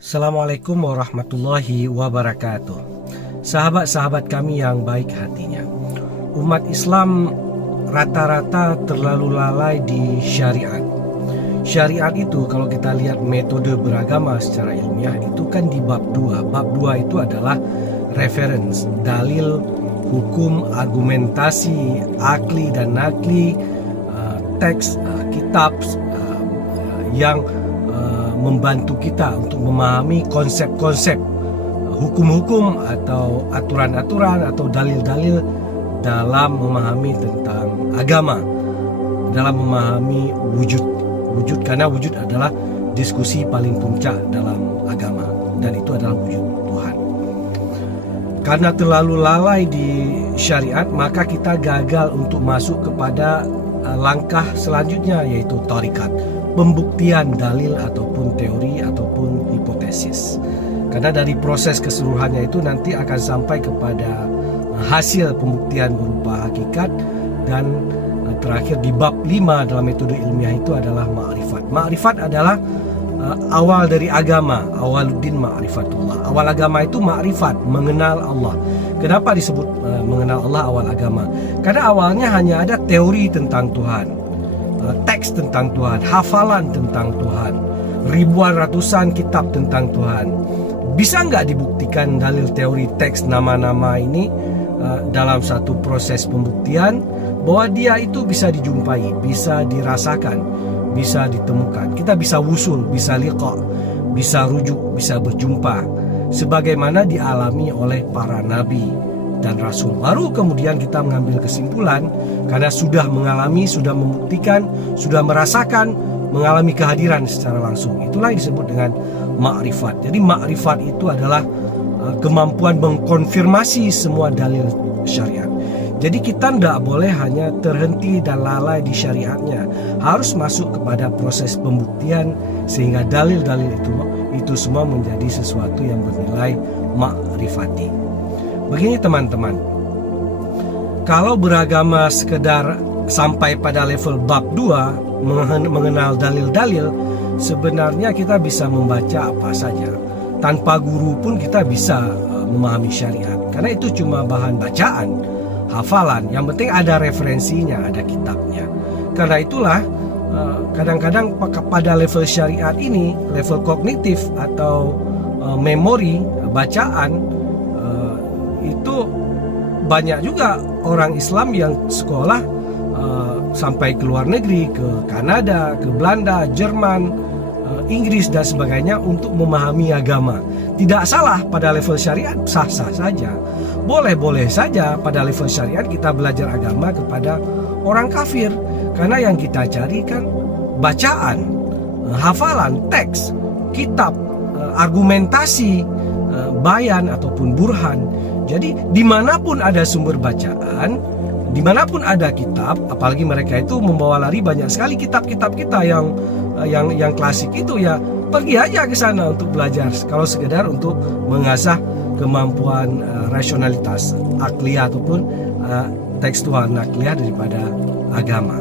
Assalamualaikum warahmatullahi wabarakatuh. Sahabat-sahabat kami yang baik hatinya, umat Islam rata-rata terlalu lalai di syariat. Syariat itu kalau kita lihat metode beragama secara ilmiah itu kan di bab 2. Bab 2 itu adalah reference, dalil, hukum, argumentasi, akli dan nakli, teks, kitab yang membantu kita untuk memahami konsep-konsep hukum-hukum atau aturan-aturan atau dalil-dalil dalam memahami tentang agama, dalam memahami wujud karena wujud adalah diskusi paling puncak dalam agama dan itu adalah wujud Tuhan. Karena terlalu lalai di syariat, maka kita gagal untuk masuk kepada langkah selanjutnya, yaitu tarikat, pembuktian dalil ataupun teori ataupun hipotesis. Karena dari proses keseluruhannya itu nanti akan sampai kepada hasil pembuktian berupa hakikat, dan terakhir di bab 5 dalam metode ilmiah itu adalah ma'rifat. Ma'rifat adalah awal dari agama, awaluddin ma'rifatullah. Awal agama itu ma'rifat, mengenal Allah. Kenapa disebut mengenal Allah awal agama? Karena awalnya hanya ada teori tentang Tuhan, teks tentang Tuhan, hafalan tentang Tuhan, ribuan ratusan kitab tentang Tuhan. Bisa nggak dibuktikan dalil teori teks nama-nama ini dalam satu proses pembuktian bahwa dia itu bisa dijumpai, bisa dirasakan, bisa ditemukan. Kita bisa wusul, bisa liqa, bisa rujuk, bisa berjumpa sebagaimana dialami oleh para nabi dan rasul. Baru kemudian kita mengambil kesimpulan karena sudah mengalami, sudah membuktikan, sudah merasakan, mengalami kehadiran secara langsung. Itulah yang disebut dengan ma'rifat. Jadi ma'rifat itu adalah kemampuan mengkonfirmasi semua dalil syariat. Jadi kita tidak boleh hanya terhenti dan lalai di syariatnya, harus masuk kepada proses pembuktian sehingga dalil-dalil itu semua menjadi sesuatu yang bernilai ma'rifati. Begini teman-teman, kalau beragama sekedar sampai pada level bab 2 mengenal dalil-dalil, sebenarnya kita bisa membaca apa saja. Tanpa guru pun kita bisa memahami syariat, karena itu cuma bahan bacaan, hafalan. Yang penting ada referensinya, ada kitabnya. Karena itulah kadang-kadang pada level syariat ini, level kognitif atau memori, bacaan, itu banyak juga orang Islam yang sekolah sampai ke luar negeri, ke Kanada, ke Belanda, Jerman, Inggris dan sebagainya untuk memahami agama. Tidak salah pada level syariat, sah-sah saja. Boleh-boleh saja pada level syariat kita belajar agama kepada orang kafir. Karena yang kita cari kan bacaan, hafalan, teks, kitab, argumentasi, bayan ataupun burhan. Jadi dimanapun ada sumber bacaan, dimanapun ada kitab, apalagi mereka itu membawa lari banyak sekali kitab-kitab kita yang klasik itu, ya pergi aja ke sana untuk belajar. Kalau sekedar untuk mengasah kemampuan rasionalitas akliyah ataupun tekstual nakliyah daripada agama.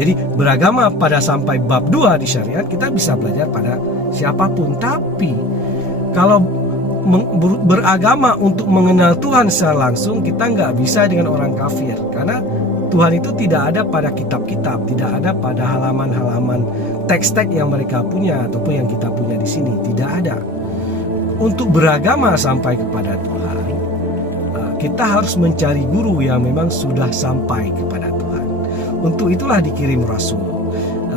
Jadi beragama pada sampai bab 2 di syariat kita bisa belajar pada siapapun. Tapi kalau beragama untuk mengenal Tuhan secara langsung, kita nggak bisa dengan orang kafir, karena Tuhan itu tidak ada pada kitab-kitab, tidak ada pada halaman-halaman teks-teks yang mereka punya ataupun yang kita punya di sini, tidak ada. Untuk beragama sampai kepada Tuhan, kita harus mencari guru yang memang sudah sampai kepada Tuhan. Untuk itulah dikirim Rasul.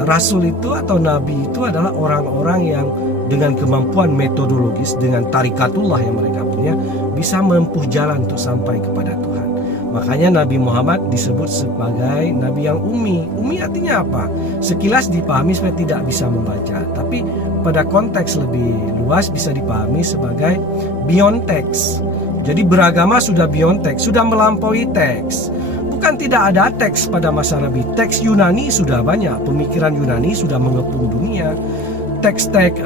Rasul itu atau Nabi itu adalah orang-orang yang dengan kemampuan metodologis, dengan tarikatullah yang mereka punya, bisa menempuh jalan untuk sampai kepada Tuhan. Makanya Nabi Muhammad disebut sebagai Nabi yang ummi. Ummi artinya apa? Sekilas dipahami supaya tidak bisa membaca, tapi pada konteks lebih luas bisa dipahami sebagai beyond text. Jadi beragama sudah beyond text, sudah melampaui teks. Bukan tidak ada teks pada masa Nabi. Teks Yunani sudah banyak, pemikiran Yunani sudah mengepung dunia. Teks-teks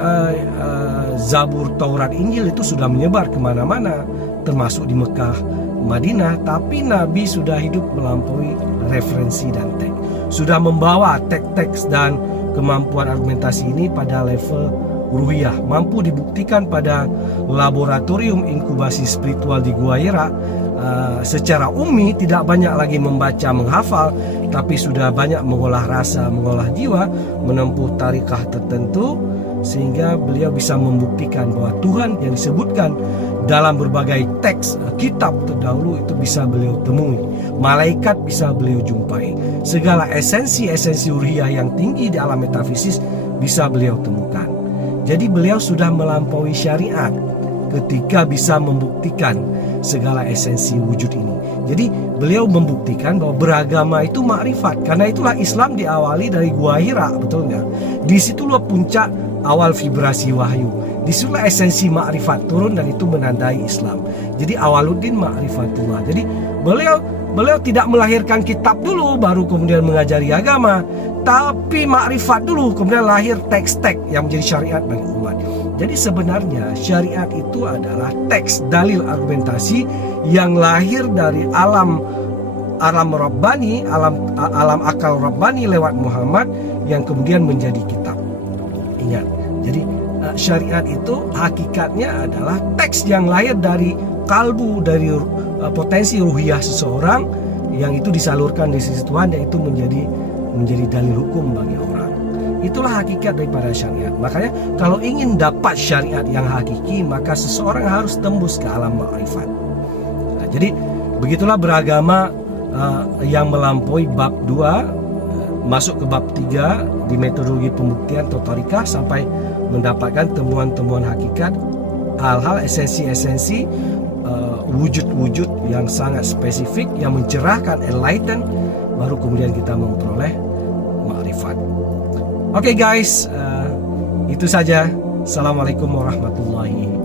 Zabur, Taurat, Injil itu sudah menyebar kemana-mana, termasuk di Mekah, Madinah. Tapi Nabi sudah hidup melampaui referensi dan teks, sudah membawa teks-teks dan kemampuan argumentasi ini pada level ruhiyah, mampu dibuktikan pada laboratorium inkubasi spiritual di Gua Hira. Secara ummi tidak banyak lagi membaca menghafal, tapi sudah banyak mengolah rasa, mengolah jiwa, menempuh tarikah tertentu, sehingga beliau bisa membuktikan bahwa Tuhan yang disebutkan dalam berbagai teks kitab terdahulu itu bisa beliau temui, malaikat bisa beliau jumpai, segala esensi-esensi ruhiyah yang tinggi di alam metafisis bisa beliau temukan. Jadi beliau sudah melampaui syariat ketika bisa membuktikan segala esensi wujud ini. Jadi beliau membuktikan bahwa beragama itu makrifat. Karena itulah Islam diawali dari Gua Hira, betul nggak? Disitulah puncak awal vibrasi wahyu. Disitulah esensi makrifat turun dan itu menandai Islam. Jadi awaluddin makrifatullah. Jadi beliau tidak melahirkan kitab dulu baru kemudian mengajari agama, tapi makrifat dulu kemudian lahir teks-teks yang menjadi syariat bagi umat. Jadi sebenarnya syariat itu adalah teks, dalil, argumentasi yang lahir dari alam Rabbani, alam akal Rabbani lewat Muhammad yang kemudian menjadi kitab. Ingat, jadi syariat itu hakikatnya adalah teks yang lahir dari kalbu, dari potensi ruhiyah seseorang yang itu disalurkan di sisi Tuhan, dan itu menjadi dalil hukum bagi orang. Itulah hakikat daripada syariat. Makanya kalau ingin dapat syariat yang hakiki, maka seseorang harus tembus ke alam makrifat. Nah, jadi begitulah beragama yang melampaui bab 2 masuk ke bab 3 di metodologi pembuktian atau tarikah sampai mendapatkan temuan-temuan hakikat, hal-hal esensi-esensi, wujud-wujud yang sangat spesifik yang mencerahkan, enlighten, baru kemudian kita memperoleh makrifat. Oke guys, itu saja. Assalamualaikum warahmatullahi wabarakatuh.